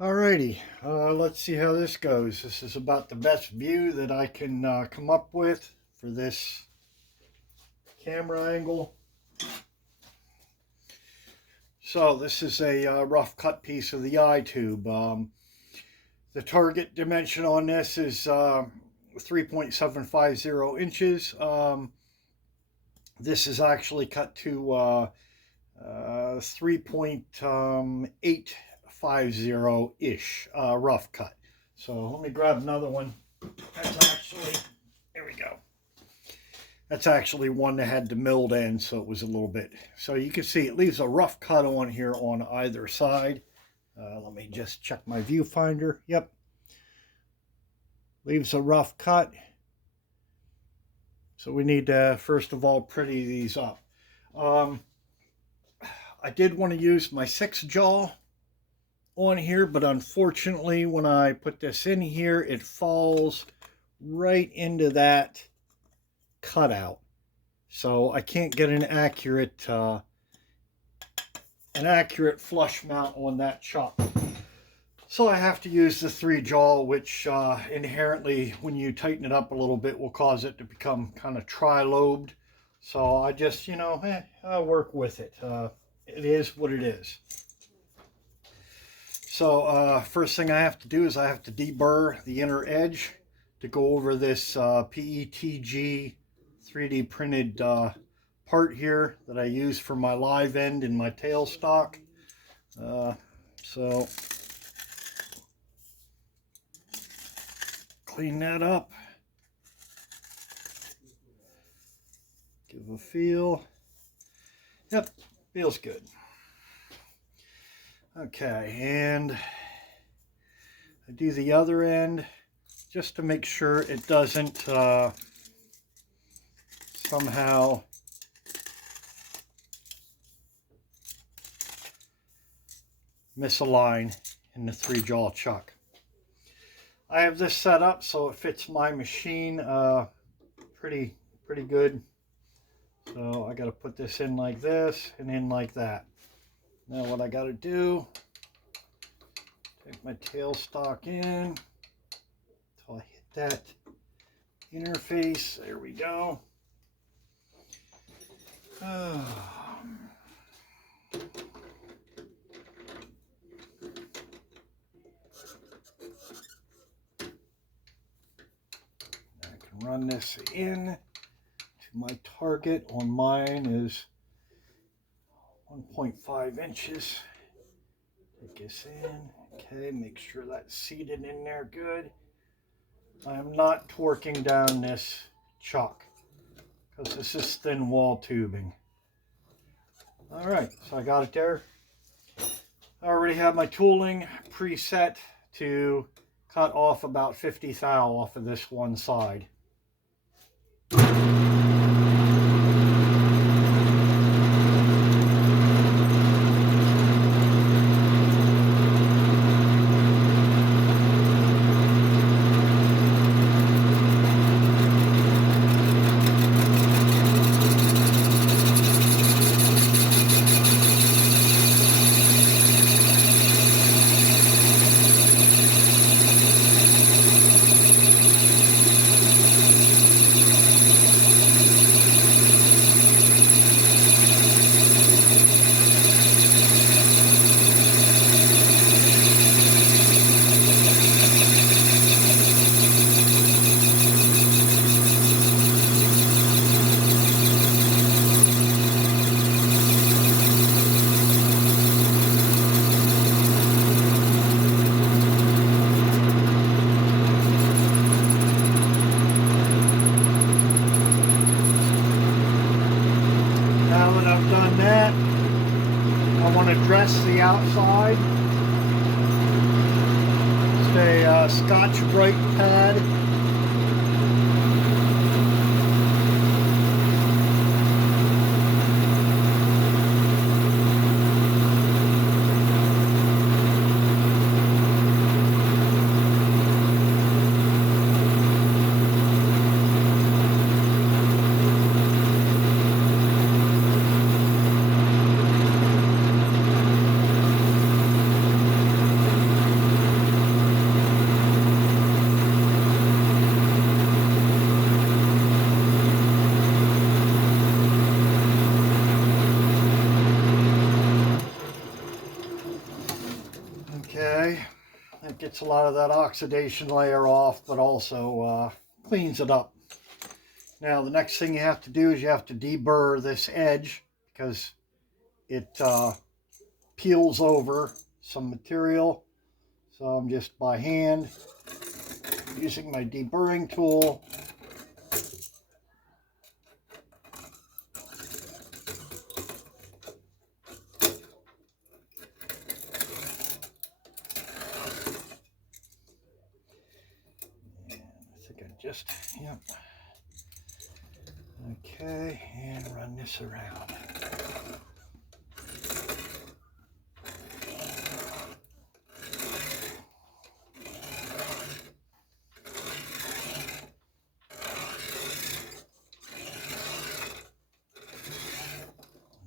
Alrighty, let's see how this goes. This is about the best view that I can come up with for this camera angle. So this is a rough cut piece of the eye tube. The target dimension on this is 3.750 inches. This is actually cut to 3.850-ish rough cut. So let me grab another one. That's actually, there we go. That's actually one that had the milled end, so it was a little bit. So you can see it leaves a rough cut on here on either side. Let me just check my viewfinder. Yep. Leaves a rough cut. So we need to, first of all, pretty these up. I did want to use my 6-jaw on here, but unfortunately when I put this in here, it falls right into that cutout. So I can't get an accurate flush mount on that chuck. So I have to use the 3-jaw, which inherently, when you tighten it up a little bit, will cause it to become kind of tri-lobed. So I just, I work with it. It is what it is. So first thing I have to do is I have to deburr the inner edge to go over this PETG 3D printed part here that I use for my live end and my tailstock. So clean that up. Give a feel. Yep, feels good. Okay, and I do the other end just to make sure it doesn't somehow misalign in the 3-jaw chuck. I have this set up so it fits my machine pretty good. So I got to put this in like this and in like that. Now what I got to do, take my tailstock in until I hit that interface. There we go. I can run this in to my target. On mine is 1.5 inches. Take this in. Okay, make sure that's seated in there good. I am not torquing down this chuck because this is thin wall tubing. Alright, so I got it there. I already have my tooling preset to cut off about 50 thou off of this one side. I want to dress the outside. It's a Scotch-Brite pad. Okay, that gets a lot of that oxidation layer off, but also cleans it up. Now the next thing you have to do is you have to deburr this edge because it peels over some material. So I'm just by hand using my deburring tool. And I think I just, yep. Okay, and run this around.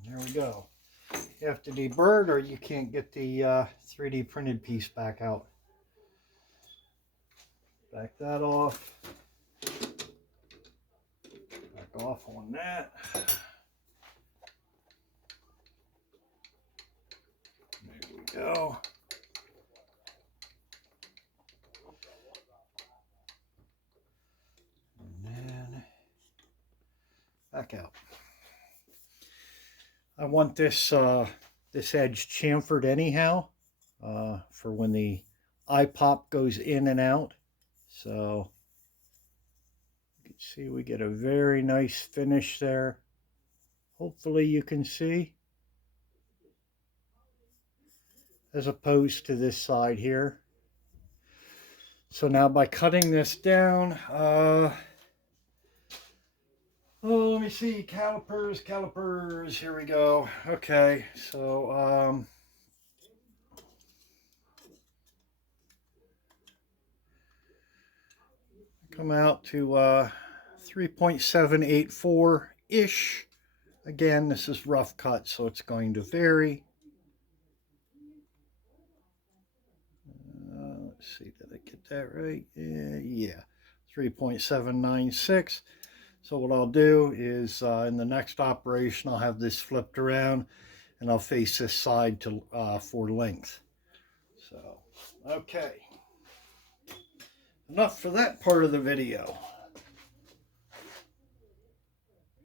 There we go. You have to deburr it or you can't get the 3D printed piece back out. Back that off. Back off on that. There we go. And then back out. I want this this edge chamfered anyhow for when the eye pop goes in and out. So you can see we get a very nice finish there. Hopefully you can see, as opposed to this side here. So now by cutting this down, oh, let me see, calipers, here we go. Okay, so come out to 3.784-ish. Again, this is rough cut, so it's going to vary. Let's see, did I get that right? Yeah, 3.796. So what I'll do is in the next operation, I'll have this flipped around and I'll face this side to for length. So, okay. Enough for that part of the video.